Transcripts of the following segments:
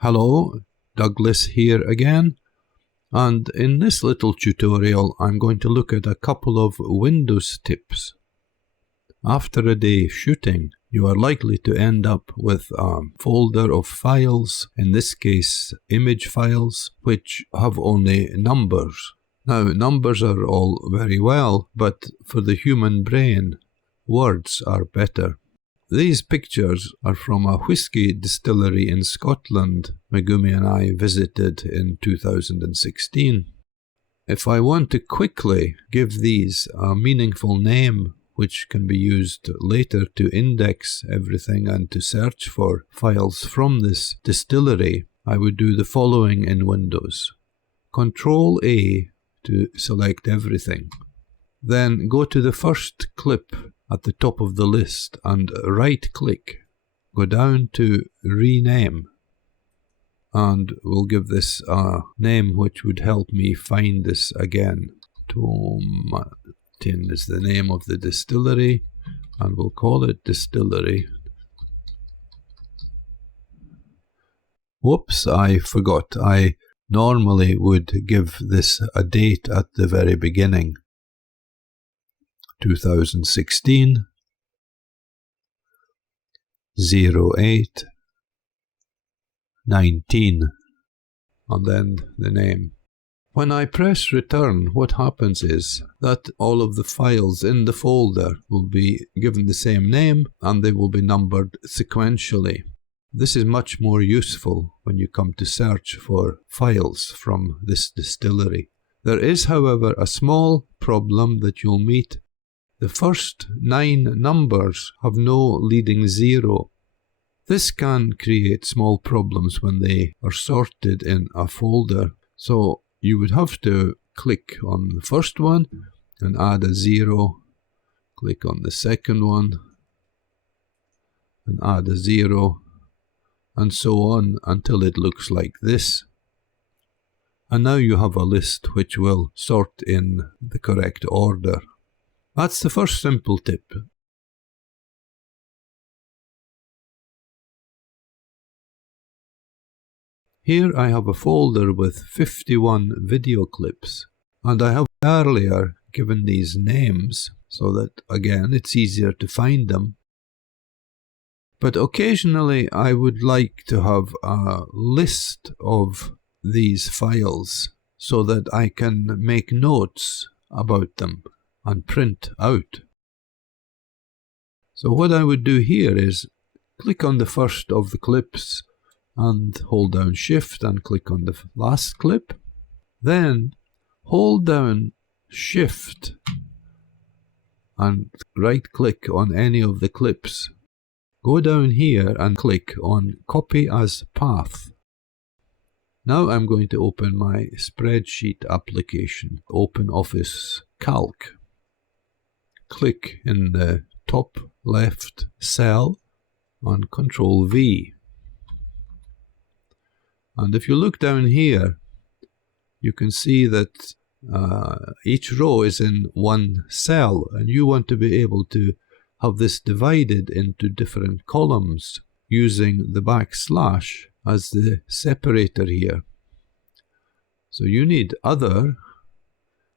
Hello, Douglas here again, and in this little tutorial I'm going to look at a couple of Windows tips. After a day shooting, you are likely to end up with a folder of files, in this case image files, which have only numbers. Now, numbers are all very well, but for the human brain, words are better. These pictures are from a whisky distillery in Scotland Megumi and I visited in 2016. If I want to quickly give these a meaningful name which can be used later to index everything and to search for files from this distillery, I would do the following in Windows. Control A to select everything. Then go to the first clip at the top of the list and right-click. Go down to Rename. And we'll give this a name which would help me find this again. Tomatin is the name of the distillery, and we'll call it Distillery. Whoops, I forgot. I normally would give this a date at the very beginning. 2016 08 19, and then the name. When I press return, what happens is that all of the files in the folder will be given the same name and they will be numbered sequentially. This is much more useful when you come to search for files from this distillery. There is, however, a small problem that you'll meet. The first 9 numbers have no leading 0. This can create small problems when they are sorted in a folder. So you would have to click on the first one and add a 0. Click on the second one and add a 0. And so on until it looks like this. And now you have a list which will sort in the correct order. That's the first simple tip. Here I have a folder with 51 video clips, and I have earlier given these names so that, again, it's easier to find them. But occasionally I would like to have a list of these files so that I can make notes about them and print out. So what I would do here is click on the first of the clips and hold down Shift and click on the last clip. Then hold down Shift and right click on any of the clips. Go down here and click on Copy as Path. Now I'm going to open my spreadsheet application, OpenOffice Calc. Click in the top left cell and Control V. And if you look down here, you can see that each row is in one cell, and you want to be able to have this divided into different columns using the backslash as the separator here. So you need Other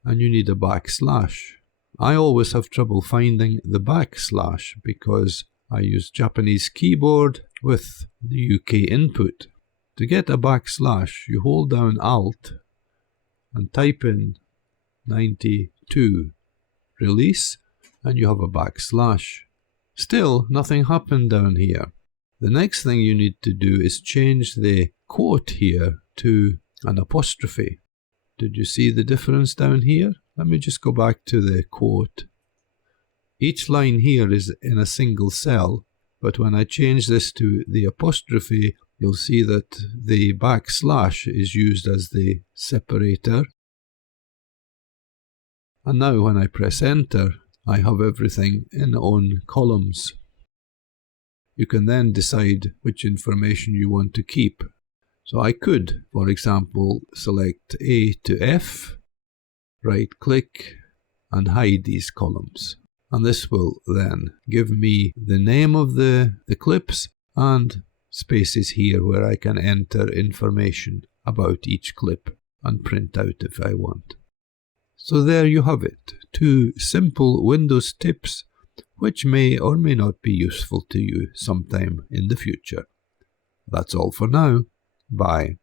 and you need a backslash. I always have trouble finding the backslash because I use Japanese keyboard with the UK input. To get a backslash, you hold down Alt and type in 92, release, and you have a backslash. Still, nothing happened down here. The next thing you need to do is change the quote here to an apostrophe. Did you see the difference down here? Let me just go back to the quote. Each line here is in a single cell, but when I change this to the apostrophe, you'll see that the backslash is used as the separator. And now when I press Enter, I have everything in own columns. You can then decide which information you want to keep. So I could, for example, select A to F, right-click, and hide these columns. And this will then give me the name of the clips and spaces here where I can enter information about each clip and print out if I want. So there you have it, 2 simple Windows tips which may or may not be useful to you sometime in the future. That's all for now. Bye.